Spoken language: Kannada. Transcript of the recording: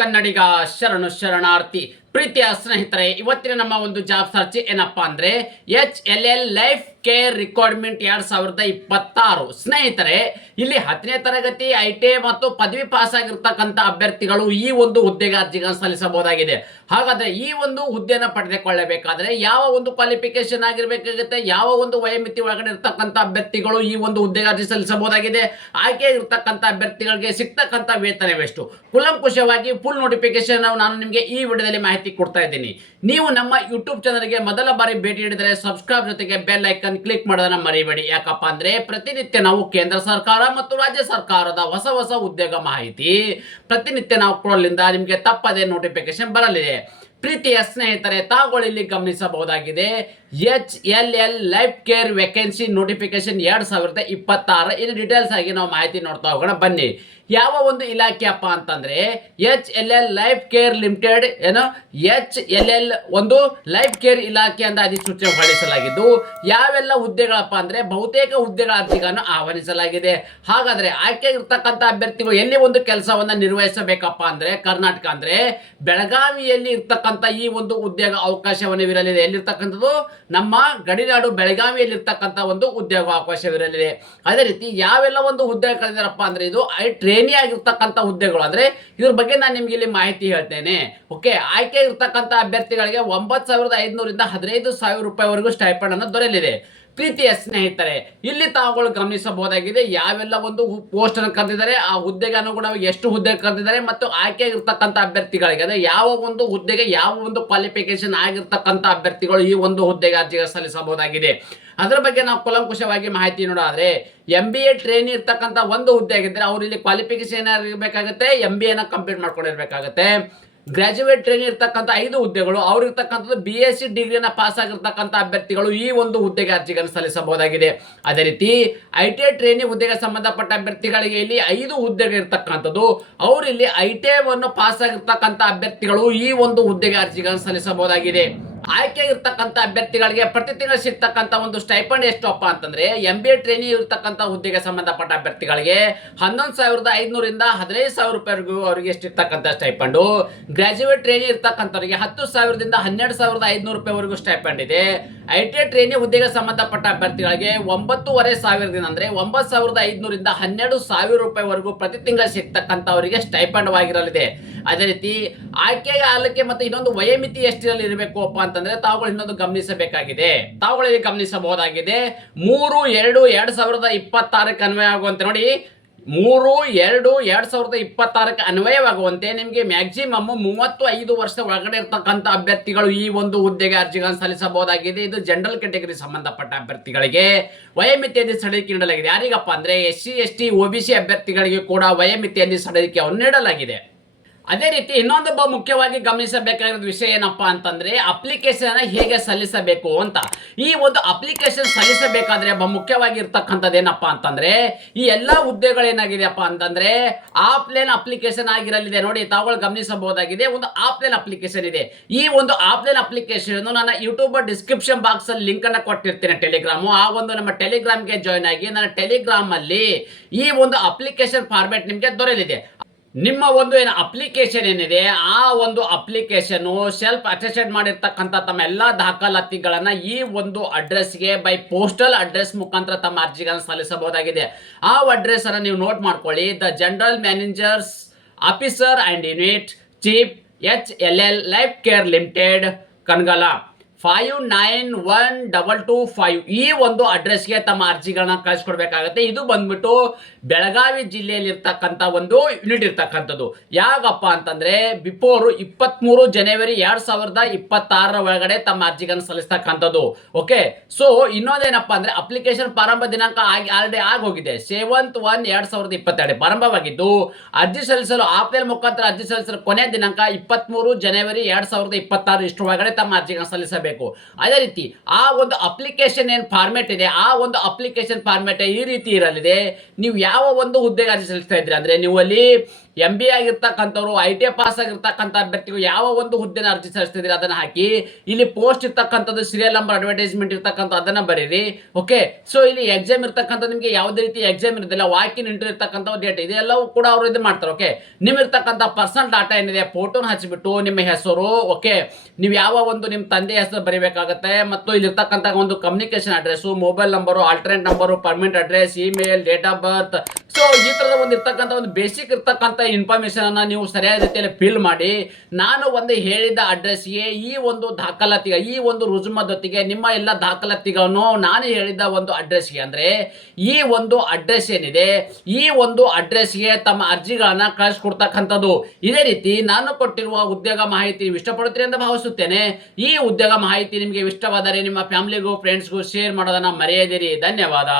ಕನ್ನಡಿಗ ಶರಣು ಶರಣಾರ್ಥಿ. ಪ್ರೀತಿಯ ಸ್ನೇಹಿತರೆ, ಇವತ್ತಿನ ನಮ್ಮ ಒಂದು ಜಾಬ್ ಸರ್ಚ್ ಏನಪ್ಪಾ ಅಂದ್ರೆ HLL ಲೈಫ್ ಕೇರ್ ರಿಕ್ವೈರ್ಮೆಂಟ್ 2026. ಸ್ನೇಹಿತರೆ, ಇಲ್ಲಿ 10ನೇ ತರಗತಿ ITI ಮತ್ತು ಪದವಿ ಪಾಸ್ ಆಗಿರ್ತಕ್ಕಂಥ ಅಭ್ಯರ್ಥಿಗಳು ಈ ಒಂದು ಹುದ್ದೆಗೆ ಅರ್ಜಿಗಳನ್ನು ಸಲ್ಲಿಸಬಹುದಾಗಿದೆ. ಹಾಗಾದ್ರೆ ಈ ಒಂದು ಹುದ್ದೆಯನ್ನು ಪಡೆದುಕೊಳ್ಳಬೇಕಾದ್ರೆ ಯಾವ ಒಂದು ಕ್ವಾಲಿಫಿಕೇಶನ್ ಆಗಿರ್ಬೇಕಾಗುತ್ತೆ, ಯಾವ ಒಂದು ವಯೋಮಿತಿ ಒಳಗಡೆ ಇರ್ತಕ್ಕಂಥ ಅಭ್ಯರ್ಥಿಗಳು ಈ ಒಂದು ಹುದ್ದೆಗೆ ಅರ್ಜಿ ಸಲ್ಲಿಸಬಹುದಾಗಿದೆ, ಆಯ್ಕೆ ಇರ್ತಕ್ಕಂಥ ಅಭ್ಯರ್ಥಿಗಳಿಗೆ ಸಿಗ್ತಕ್ಕಂಥ ವೇತನವೆಷ್ಟು, ಕುಲಂಕುಷವಾಗಿ ಫುಲ್ ನೋಟಿಫಿಕೇಶನ್ ನಾನು ನಿಮಗೆ ಈ ವಿಡಿಯೋದಲ್ಲಿ ಮಾಹಿತಿ ಕೊಡ್ತಾ ಇದ್ದೀನಿ. ನೀವು ನಮ್ಮ ಯೂಟ್ಯೂಬ್ ಚಾನಲ್ಗೆ ಮೊದಲ ಬಾರಿ ಭೇಟಿ ನೀಡಿದರೆ ಸಬ್ಸ್ಕ್ರೈಬ್ ಜೊತೆಗೆ ಬೆಲ್ ಐಕನ್ ಕ್ಲಿಕ್ ಮಾಡೋದನ್ನ ಮರಿಬೇಡಿ. ಯಾಕಪ್ಪ ಅಂದ್ರೆ ಪ್ರತಿನಿತ್ಯ ನಾವು ಕೇಂದ್ರ ಸರ್ಕಾರ ಮತ್ತು ರಾಜ್ಯ ಸರ್ಕಾರದ ಹೊಸ ಹೊಸ ಉದ್ಯೋಗ ಮಾಹಿತಿ ಪ್ರತಿನಿತ್ಯ ನಾವು ಕೊಡಲಿಂದ ನಿಮಗೆ ತಪ್ಪದೇ ನೋಟಿಫಿಕೇಶನ್ ಬರಲಿದೆ. ಪ್ರೀತಿಯ ಸ್ನೇಹಿತರೆ, ತಾವುಗಳು ಇಲ್ಲಿ ಗಮನಿಸಬಹುದಾಗಿದೆ HLL life care vacancy notification 2026. ಇಲ್ಲಿ ಡೀಟೇಲ್ಸ್ ಆಗಿ ನಾವು ಮಾಹಿತಿ ನೋಡ್ತಾ ಹೋಗೋಣ ಬನ್ನಿ. ಯಾವ ಒಂದು ಇಲಾಖೆ ಅಪ್ಪ ಅಂತಂದ್ರೆ HLL ಲೈಫ್ ಕೇರ್ ಲಿಮಿಟೆಡ್, ಏನು HLL ಒಂದು ಲೈಫ್ ಕೇರ್ ಇಲಾಖೆ ಅಂತ ಅಧಿಸೂಚನೆ ಹೊರಡಿಸಲಾಗಿದ್ದು, ಯಾವೆಲ್ಲ ಹುದ್ದೆಗಳಪ್ಪ ಅಂದ್ರೆ ಬಹುತೇಕ ಹುದ್ದೆಗಳ ಅರ್ಜಿಗಳನ್ನು ಆಹ್ವಾನಿಸಲಾಗಿದೆ. ಹಾಗಾದ್ರೆ ಆಯ್ಕೆ ಇರ್ತಕ್ಕಂಥ ಅಭ್ಯರ್ಥಿಗಳು ಎಲ್ಲಿ ಒಂದು ಕೆಲಸವನ್ನ ನಿರ್ವಹಿಸಬೇಕಪ್ಪ ಅಂದ್ರೆ ಕರ್ನಾಟಕ ಅಂದ್ರೆ ಬೆಳಗಾವಿಯಲ್ಲಿ ಇರ್ತಕ್ಕಂಥ ಈ ಒಂದು ಉದ್ಯೋಗ ಅವಕಾಶವನ್ನಿರಲಿದೆ. ಎಲ್ಲಿರ್ತಕ್ಕಂಥದ್ದು ನಮ್ಮ ಗಡಿನಾಡು ಬೆಳಗಾವಿಯಲ್ಲಿ ಇರ್ತಕ್ಕಂಥ ಒಂದು ಉದ್ಯೋಗ ಅವಕಾಶವಿರಲಿದೆ. ಅದೇ ರೀತಿ ಯಾವೆಲ್ಲ ಒಂದು ಉದ್ಯೋಗ ಕರೆದಿರಪ್ಪ ಅಂದ್ರೆ ಇದು ಟ್ರೇನಿ ಆಗಿರ್ತಕ್ಕಂಥ ಹುದ್ದೆಗಳು. ಅಂದ್ರೆ ಇದ್ರ ಬಗ್ಗೆ ನಾನು ನಿಮ್ಗೆ ಇಲ್ಲಿ ಮಾಹಿತಿ ಹೇಳ್ತೇನೆ. ಓಕೆ, ಆಯ್ಕೆ ಇರ್ತಕ್ಕಂಥ ಅಭ್ಯರ್ಥಿಗಳಿಗೆ 9,500 15,000 ರೂಪಾಯಿವರೆಗೂ ಸ್ಟೈಪಂಡ್ ಅನ್ನು ದೊರೆಯಲಿದೆ. ಪ್ರೀತಿಯ ಸ್ನೇಹಿತರೆ, ಇಲ್ಲಿ ತಾವುಗಳು ಗಮನಿಸಬಹುದಾಗಿದೆ ಯಾವೆಲ್ಲ ಒಂದು ಪೋಸ್ಟ್ ಅನ್ನು ಕರೆದಿದ್ದಾರೆ, ಆ ಹುದ್ದೆಗೆ ಅನುಗುಣವಾಗಿ ಎಷ್ಟು ಹುದ್ದೆ ಕರೆದಿದ್ದಾರೆ ಮತ್ತು ಆಯ್ಕೆ ಇರ್ತಕ್ಕಂಥ ಅಭ್ಯರ್ಥಿಗಳಿಗೆ ಅಂದ್ರೆ ಯಾವ ಒಂದು ಹುದ್ದೆಗೆ ಯಾವ ಒಂದು ಕ್ವಾಲಿಫಿಕೇಶನ್ ಆಗಿರ್ತಕ್ಕಂಥ ಅಭ್ಯರ್ಥಿಗಳು ಈ ಒಂದು ಹುದ್ದೆಗೆ ಅರ್ಜಿಗೆ ಸಲ್ಲಿಸಬಹುದಾಗಿದೆ. ಅದರ ಬಗ್ಗೆ ನಾವು ಕೂಲಂಕುಷವಾಗಿ ಮಾಹಿತಿ ನೋಡೋದಾದ್ರೆ MBA ಟ್ರೈನಿ ಇರ್ತಕ್ಕಂಥ ಒಂದು ಹುದ್ದೆ ಆಗಿದ್ರೆ ಅವ್ರು ಇಲ್ಲಿ ಕ್ವಾಲಿಫಿಕೇಶನ್ ಇರಬೇಕಾಗುತ್ತೆ, MBA ನ ಕಂಪ್ಲೀಟ್ ಮಾಡ್ಕೊಂಡಿರ್ಬೇಕಾಗುತ್ತೆ. ಗ್ರಾಜುಯೇಟ್ ಟ್ರೈನಿ ಇರ್ತಕ್ಕಂಥ 5 ಹುದ್ದೆಗಳು, ಅವ್ರು ಇರ್ತಕ್ಕಂಥದ್ದು BSc ಡಿಗ್ರಿನ ಪಾಸ್ ಆಗಿರ್ತಕ್ಕಂಥ ಅಭ್ಯರ್ಥಿಗಳು ಈ ಒಂದು ಹುದ್ದೆಗೆ ಅರ್ಜಿಗಳನ್ನು ಸಲ್ಲಿಸಬಹುದಾಗಿದೆ. ಅದೇ ರೀತಿ ITI ಟ್ರೈನಿ ಹುದ್ದೆಗೆ ಸಂಬಂಧಪಟ್ಟ ಅಭ್ಯರ್ಥಿಗಳಿಗೆ ಇಲ್ಲಿ 5 ಹುದ್ದೆಗೆ ಇರ್ತಕ್ಕಂಥದ್ದು, ಅವರು ಇಲ್ಲಿ ITI ವನ್ನು ಪಾಸ್ ಆಗಿರ್ತಕ್ಕಂಥ ಅಭ್ಯರ್ಥಿಗಳು ಈ ಒಂದು ಹುದ್ದೆಗೆ ಅರ್ಜಿಗಳನ್ನು ಸಲ್ಲಿಸಬಹುದಾಗಿದೆ. ಆಯ್ಕೆ ಇರ್ತಕ್ಕಂಥ ಅಭ್ಯರ್ಥಿಗಳಿಗೆ ಪ್ರತಿ ತಿಂಗಳು ಸಿಗ್ತಕ್ಕಂಥ ಒಂದು ಸ್ಟೈಪಂಡ್ ಎಷ್ಟು ಅಪ್ಪ ಅಂತಂದ್ರೆ MBA ಟ್ರೈನಿ ಇರ್ತಕ್ಕಂಥ ಹುದ್ದೆಗೆ ಸಂಬಂಧಪಟ್ಟ ಅಭ್ಯರ್ಥಿಗಳಿಗೆ 11,500 15,000 ರೂಪಾಯಿವರೆಗೂ ಅವರಿಗೆ ಎಷ್ಟಿರ್ತಕ್ಕಂಥ ಸ್ಟೈಪಂಡು. ಗ್ರಾಜುಯೇಟ್ ಟ್ರೈನಿ ಇರ್ತಕ್ಕಂಥವರಿಗೆ 10,000 12,500 ರೂಪಾಯಿವರೆಗೂ ಸ್ಟೈಪಂಡ್ ಇದೆ. ITI ಟ್ರೈನಿ ಹುದ್ದೆಗೆ ಸಂಬಂಧಪಟ್ಟ ಅಭ್ಯರ್ಥಿಗಳಿಗೆ 9,500 ಅಂದ್ರೆ 9,500 12,000 ರೂಪಾಯಿವರೆಗೂ ಪ್ರತಿ ತಿಂಗಳು ಸಿಗ್ತಕ್ಕಂಥವರಿಗೆ ಸ್ಟೈಪಂಡ್ ಆಗಿರಲಿದೆ. ಅದೇ ರೀತಿ ಆಯ್ಕೆಗೆ ಆಲಕ್ಕೆ ಮತ್ತು ಇನ್ನೊಂದು ವಯೋಮಿತಿ ಎಷ್ಟಿರಲಿ ಇರಬೇಕು ಅಪ್ಪ ಅಂತಂದ್ರೆ ತಾವುಗಳು ಇನ್ನೊಂದು ಗಮನಿಸಬೇಕಾಗಿದೆ. ತಾವುಗಳಲ್ಲಿ ಗಮನಿಸಬಹುದಾಗಿದೆ 3/2/2026 ಅನ್ವಯ ಆಗುವಂತೆ ನೋಡಿ. 3/2/2026 ಅನ್ವಯವಾಗುವಂತೆ ನಿಮಗೆ ಮ್ಯಾಕ್ಸಿಮಮ್ 35 ವರ್ಷ ಒಳಗಡೆ ಇರ್ತಕ್ಕಂಥ ಅಭ್ಯರ್ಥಿಗಳು ಈ ಒಂದು ಹುದ್ದೆಗೆ ಅರ್ಜಿಗಳನ್ನು ಸಲ್ಲಿಸಬಹುದಾಗಿದೆ. ಇದು ಜನರಲ್ ಕ್ಯಾಟಗರಿ ಸಂಬಂಧಪಟ್ಟ ಅಭ್ಯರ್ಥಿಗಳಿಗೆ ವಯೋಮಿತಿಯಲ್ಲಿ ಸಡಿಲಿಕೆ ನೀಡಲಾಗಿದೆ. ಯಾರಿಗಪ್ಪ ಅಂದ್ರೆ SC ST OBC ಅಭ್ಯರ್ಥಿಗಳಿಗೆ ಕೂಡ ವಯೋಮಿತಿಯಲ್ಲಿ ಸಡಿಲಿಕೆಯನ್ನು ನೀಡಲಾಗಿದೆ. ಅದೇ ರೀತಿ ಇನ್ನೊಂದು ಮುಖ್ಯವಾಗಿ ಗಮನಿಸಬೇಕಾಗಿರೋ ವಿಷಯ ಏನಪ್ಪಾ ಅಂತಂದ್ರೆ ಅಪ್ಲಿಕೇಶನ್ ಹೇಗೆ ಸಲ್ಲಿಸಬೇಕು ಅಂತ. ಈ ಒಂದು ಅಪ್ಲಿಕೇಶನ್ ಸಲ್ಲಿಸಬೇಕಾದ್ರೆ ಮುಖ್ಯವಾಗಿ ಇರ್ತಕ್ಕಂಥದ್ದು ಏನಪ್ಪಾ ಅಂತಂದ್ರೆ ಈ ಎಲ್ಲಾ ಹುದ್ದೆಗಳೇನಾಗಿದೆಯಪ್ಪ ಅಂತಂದ್ರೆ ಆಫ್ಲೈನ್ ಅಪ್ಲಿಕೇಶನ್ ಆಗಿರಲಿದೆ. ನೋಡಿ, ತಾವುಗಳು ಗಮನಿಸಬಹುದಾಗಿದೆ ಒಂದು ಆಫ್ಲೈನ್ ಅಪ್ಲಿಕೇಶನ್ ಇದೆ. ಈ ಒಂದು ಆಫ್ಲೈನ್ ಅಪ್ಲಿಕೇಶನ್ ನನ್ನ ಯೂಟ್ಯೂಬ್ ಡಿಸ್ಕ್ರಿಪ್ಷನ್ ಬಾಕ್ಸ್ ಅಲ್ಲಿ ಲಿಂಕ್ ಅನ್ನ ಕೊಟ್ಟಿರ್ತೇನೆ, ಟೆಲಿಗ್ರಾಮ್. ಆ ಒಂದು ನಮ್ಮ ಟೆಲಿಗ್ರಾಮ್ಗೆ ಜಾಯ್ನ್ ಆಗಿ ನನ್ನ ಟೆಲಿಗ್ರಾಮ್ ಅಲ್ಲಿ ಈ ಒಂದು ಅಪ್ಲಿಕೇಶನ್ ಫಾರ್ಮ್ಯಾಟ್ ನಿಮಗೆ ದೊರೆಯಲಿದೆ. ನಿಮ್ಮ ಒಂದು ಏನು ಅಪ್ಲಿಕೇಶನ್ ಏನಿದೆ ಆ ಒಂದು ಅಪ್ಲಿಕೇಶನ್ ಸೆಲ್ಫ್ ಅಟೆಸ್ಟೆಡ್ ಮಾಡಿರ್ತಕ್ಕಂಥ ತಮ್ಮ ಎಲ್ಲಾ ದಾಖಲಾತಿಗಳನ್ನ ಈ ಒಂದು ಅಡ್ರೆಸ್ಗೆ ಬೈ ಪೋಸ್ಟಲ್ ಅಡ್ರೆಸ್ ಮುಖಾಂತರ ತಮ್ಮ ಅರ್ಜಿಗಳನ್ನು ಸಲ್ಲಿಸಬಹುದಾಗಿದೆ. ಆ ಅಡ್ರೆಸ್ ಅನ್ನು ನೀವು ನೋಟ್ ಮಾಡ್ಕೊಳ್ಳಿ. The general managers officer and unit chief HLL life care limited, ಕನಗಲ 591225 ಈ ಒಂದು ಅಡ್ರೆಸ್ಗೆ ತಮ್ಮ ಅರ್ಜಿಗಳನ್ನ ಕಳಿಸ್ಕೊಡ್ಬೇಕಾಗತ್ತೆ. ಇದು ಬಂದ್ಬಿಟ್ಟು ಬೆಳಗಾವಿ ಜಿಲ್ಲೆಯಲ್ಲಿ ಇರ್ತಕ್ಕಂಥ ಒಂದು ಯೂನಿಟ್ ಇರ್ತಕ್ಕಂಥದ್ದು. ಯಾಕಪ್ಪ ಅಂತಂದ್ರೆ ಬಿಫೋರ್ 23 ಜನವರಿ 2026 ಒಳಗಡೆ ತಮ್ಮ ಅರ್ಜಿಗಳನ್ನು ಸಲ್ಲಿಸ್ತಕ್ಕಂಥದ್ದು. ಓಕೆ, ಸೊ ಇನ್ನೊಂದೇನಪ್ಪ ಅಂದ್ರೆ ಅಪ್ಲಿಕೇಶನ್ ಪ್ರಾರಂಭ ದಿನಾಂಕ ಆಲ್ರೆಡಿ ಆಗೋಗಿದೆ. 7/1/2022 ಪ್ರಾರಂಭವಾಗಿದ್ದು ಅರ್ಜಿ ಸಲ್ಲಿಸಲು ಆಫ್ಲೈನ್ ಮುಖಾಂತರ ಅರ್ಜಿ ಸಲ್ಲಿಸಲು ಕೊನೆಯ ದಿನಾಂಕ 23 ಜನವರಿ 2026 ಇಷ್ಟರೊಳಗಡೆ ತಮ್ಮ ಅರ್ಜಿಗಳನ್ನು ಸಲ್ಲಿಸಬೇಕು. ಅದೇ ರೀತಿ ಆ ಒಂದು ಅಪ್ಲಿಕೇಶನ್ ಏನ್ ಫಾರ್ಮ್ಯಾಟ್ ಇದೆ ಆ ಒಂದು ಅಪ್ಲಿಕೇಶನ್ ಫಾರ್ಮ್ಯಾಟ್ ಈ ರೀತಿ ಇರಲಿದೆ. ನೀವು ಯಾವ ಒಂದು ಹುದ್ದೆಗೆ ಅರ್ಜಿ ಸಲ್ಲಿಸ್ತಾ ಇದ್ದೀರಾ ಅಂದ್ರೆ ನೀವು ಅಲ್ಲಿ MBA ಆಗಿರ್ತಕ್ಕಂಥವ್ರು, ITA ಪಾಸ್ ಆಗಿರ್ತಕ್ಕಂಥ ಅಭ್ಯರ್ಥಿಗಳು ಯಾವ ಒಂದು ಹುದ್ದೆನ ಅರ್ಜಿ ಸಲ್ಲಿಸ್ತಿದ್ರೆ ಅದನ್ನ ಹಾಕಿ, ಇಲ್ಲಿ ಪೋಸ್ಟ್ ಇರ್ತಕ್ಕಂಥದ್ದು ಸೀರಿಯಲ್ ನಂಬರ್ ಅಡ್ವರ್ಟೈಸ್ಮೆಂಟ್ ಇರ್ತಕ್ಕಂಥ ಅದನ್ನ ಬರೀರಿ. ಓಕೆ, ಸೊ ಇಲ್ಲಿ ಎಕ್ಸಾಮ್ ಇರ್ತಕ್ಕಂಥ ನಿಮಗೆ ಯಾವುದೇ ರೀತಿ ಎಕ್ಸಾಮ್ ಇರೋದಿಲ್ಲ, ವಾಕಿನ್ ಇಂಟರ್ವ್ಯೂ ಇರ್ತಕ್ಕಂಥ ಡೇಟ್ ಇದೆಲ್ಲವೂ ಕೂಡ ಅವರು ಇದು ಮಾಡ್ತಾರೆ. ಓಕೆ, ನಿಮ್ಮ ಇರ್ತಕ್ಕಂಥ ಪರ್ಸನಲ್ ಡಾಟಾ ಏನಿದೆ ಫೋಟೋನ ಹಚ್ಚಿಬಿಟ್ಟು ನಿಮ್ಮ ಹೆಸರು, ಓಕೆ, ನೀವು ಯಾವ ಒಂದು ನಿಮ್ಮ ತಂದೆ ಹೆಸರು ಬರೀಬೇಕಾಗತ್ತೆ, ಮತ್ತು ಇಲ್ಲಿರ್ತಕ್ಕಂಥ ಒಂದು communication address, mobile number, alternate number, permanent address, email, date of birth, so ಈ ತರದ ಒಂದು ಇರ್ತಕ್ಕಂಥ ಒಂದು ಬೇಸಿಕ್ ಇರ್ತಕ್ಕಂಥ ಇನ್ಫಾರ್ಮೇಶನ್ ಅನ್ನ ನೀವು ಸರಿಯಾದ ರೀತಿಯಲ್ಲಿ ಫಿಲ್ ಮಾಡಿ, ನಾನು ಒಂದು ಹೇಳಿದ ಅಡ್ರೆಸ್ಗೆ ಈ ಒಂದು ದಾಖಲಾತಿಗೆ, ಈ ಒಂದು ರುಜುಮದೊತ್ತಿಗೆ ನಿಮ್ಮ ಎಲ್ಲ ದಾಖಲಾತಿಗಳನ್ನು ನಾನು ಹೇಳಿದ ಒಂದು ಅಡ್ರೆಸ್ಗೆ, ಅಂದ್ರೆ ಈ ಒಂದು ಅಡ್ರೆಸ್ ಏನಿದೆ ಈ ಒಂದು ಅಡ್ರೆಸ್ಗೆ ತಮ್ಮ ಅರ್ಜಿಗಳನ್ನ ಕಳಿಸ್ಕೊಡ್ತಕ್ಕಂಥದ್ದು. ಇದೇ ರೀತಿ ನಾನು ಕೊಟ್ಟಿರುವ ಉದ್ಯೋಗ ಮಾಹಿತಿ ನೀವು ಇಷ್ಟಪಡುತ್ತೀರಿ ಅಂತ ಭಾವಿಸುತ್ತೇನೆ. ಈ ಉದ್ಯೋಗ ಮಾಹಿತಿ ನಿಮಗೆ ಇಷ್ಟವಾದರೆ ನಿಮ್ಮ ಫ್ಯಾಮಿಲಿಗೂ ಫ್ರೆಂಡ್ಸ್ಗೂ ಶೇರ್ ಮಾಡೋದನ್ನ ಮರೆಯದಿರಿ. ಧನ್ಯವಾದ.